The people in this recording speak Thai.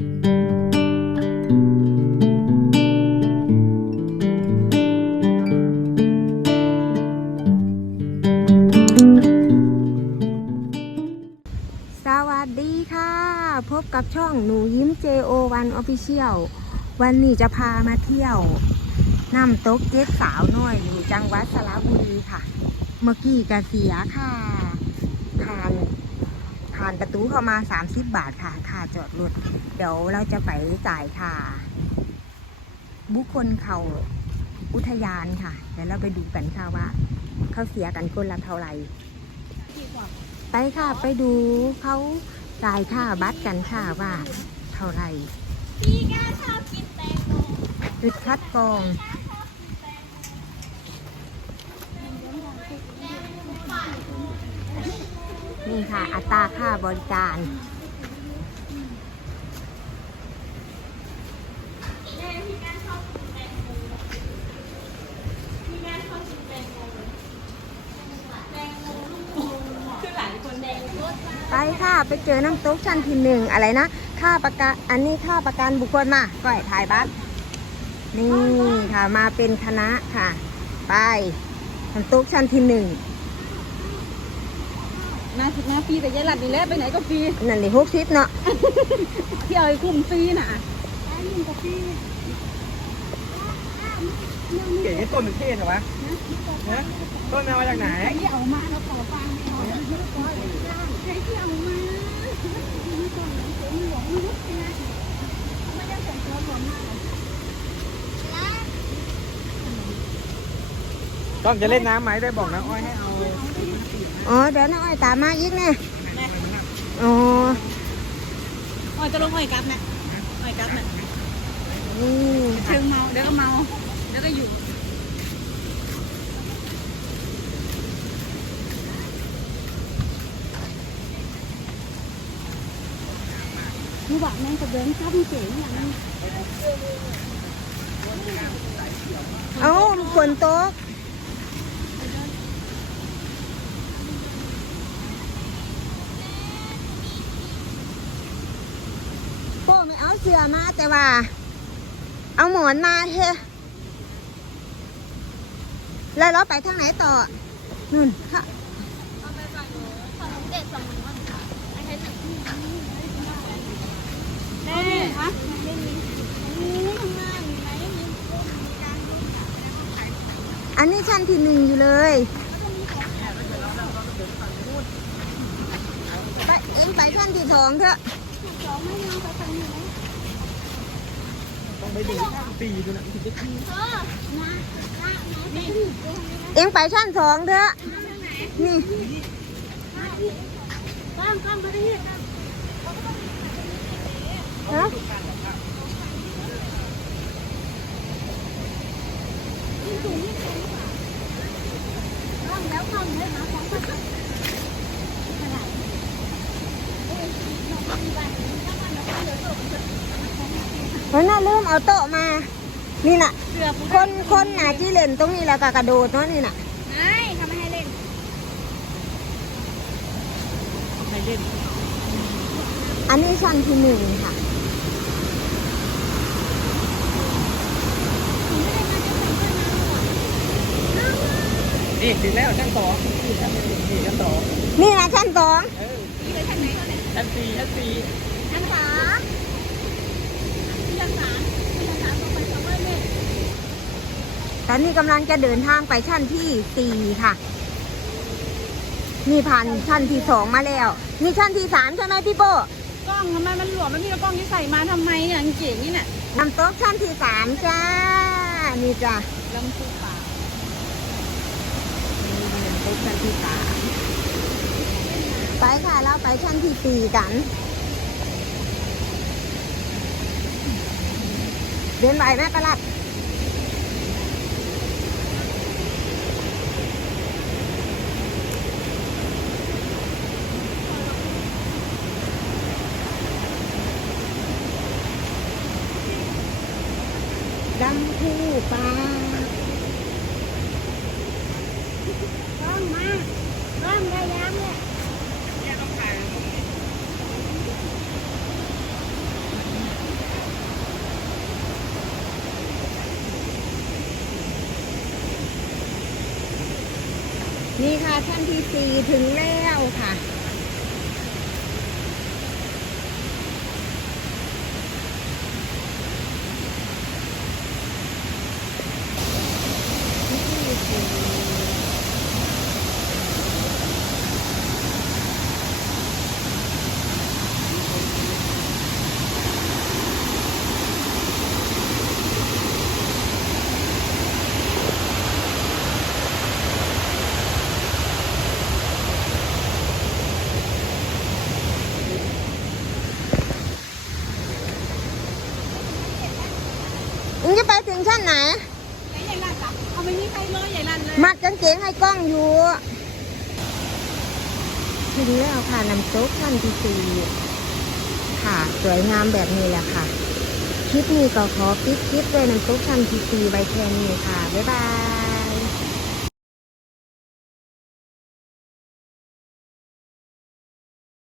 สวัสดีค่ะ พบกับช่องหนูยิ้ม JO1 Official วันนี้จะพามาเที่ยวน้ำตกเจ็ดสาวน้อยอยู่จังหวัดสระบุรีค่ะ เมื่อกี้กะเสียค่ะ ผ่านานประตูเข้ามา 30 บาทค่ะค่าจอดรถ เดี๋ยวเราจะไปจ่ายค่ะ บุคคลเขาอุทยานค่ะ เดี๋ยวเราไปดูกันค่ะว่า เขาเสียกันคนละเท่าไหร่ไปค่ะไปดูเขาจ่ายค่าบัตรกันค่ะว่าเท่าไหร่พี่แกชอบกินแตงโมจุดคัดกรอง นี่ค่ะ อัตราค่าบริการ ไปค่ะ ไปเจอน้ำตกชั้นที่หนึ่งอะไรนะ ค่าประกันอันนี้ค่าประกันบุคคลมาก้อยถ่ายบัตรนี่ค่ะ มาเป็นคณะค่ะ ไปน้ำตกชั้นที่หนึ่ง มาสิบห้าปีแต่ยายหลัดนี่แหละไปไหนก็ฟรีนั่นนี่หกสิบเนาะเที่ยวไอ้คุ้มฟรีน่ะเก๋ต้นเป็นเทศเหรอวะฮะต้นมาจากไหนใครที่เอามาแล้วขอฟังไม่เอาใครที่เอามาต้นจะเล่นน้ำไหมได้บอกนะอ้อยให้เอา อ๋อเดี๋ยวน้าอ้อยตามมาอีกเนี่ยอ๋ออ๋อจะลงอ้อยกลับน่ะอ้อยกลับน่ะนี่เชิงเมาเดี๋ยวก็เมาเดี๋ยวก็อยู่รู้ว่าแม่งจะเดินข้ามเจ๋งอย่างนั้นเอ้าฝนตก โป้ไม่ เสือมาแต่ว่า เอาหมอนมาเถอะแล้วเราไปทางไหนต่อนู่นค่ะเอาไปฝั่งหนูฝั่งหนูเด็ดฝั่งหนูฝั่งหนูไอ้เห็นหนึ่งแม่ฮะไม่มีนี่ข้างหน้ามีไหมมีมีการดูหนังแล้วก็ขายอันนี้ชั้นที่หนึ่งอยู่เลยไปเอ็งไปชั้นที่สองเถอะสองไม่ยอมไปฝั่งหนูต้ ไปดูข้ามปีดูนะถึงจะขึ้นเออนะนะนะนี่เอ็งไปชั้นสองเถอะนี่ก้างก้างมาได้ยังฮะ ก้างแล้วก้างเลยนะของมันขนาด เพราะน่าลืมเอาโต๊ะมา นี่น่ะ เสือผู้คนคนน่ะที่เล่นตรงนี้แล้วก็กระโดดเนาะนี่น่ะไม่ทำไมให้เล่นใครเล่น อันนี้ชั้นที่หนึ่งค่ะ นี่ถึงแล้วชั้นสองนี่ชั้นหนึ่งนี่ชั้นสองนี่นะชั้นสองเออชั้นสี่ชั้นสี่ชั้นสามชั้นสามชั้นสามต้องไปสองร้อยเม ตรตอนนี้กำลังจะเดินทางไปชั้นที่สี่ค่ะ นี่ผ่านชั้นที่สองมาแล้ว นี่ชั้นที่สามใช่ไหมพี่โป้กล้องทำไมมันหลวมมันมีกล้องที่ใส่มาทำไมอะเจ๋งนี่น่ะน้ำตกชั้นที่สามจ้า นี่จ้ะลำพูป่านี่น้ำตกชั้นที่สามไปค่ะ เราไปชั้นที่สี่กัน เดินไหวไหมประหลัดดำคู่ปลาก้องมาก้องได้ยังเนี่ย นี่ค่ะท่านที่สี่ถึงแล้วค่ะ มึงจะไปถึงชั้นไหนใหญ่ลั่นจ้ะเอาไม่มีใครเลยใหญ่ลั่นเลยมัดกางเกงให้กล้องอยู่ถึงแล้วค่ะน้ำตกท่านที่สี่ค่ะ สวยงามแบบนี้แหละค่ะ คลิปนี้ก็ขอปิดคลิปด้วยน้ำตกท่านที่สี่ไว้แค่นี้ค่ะ บ๊ายบาย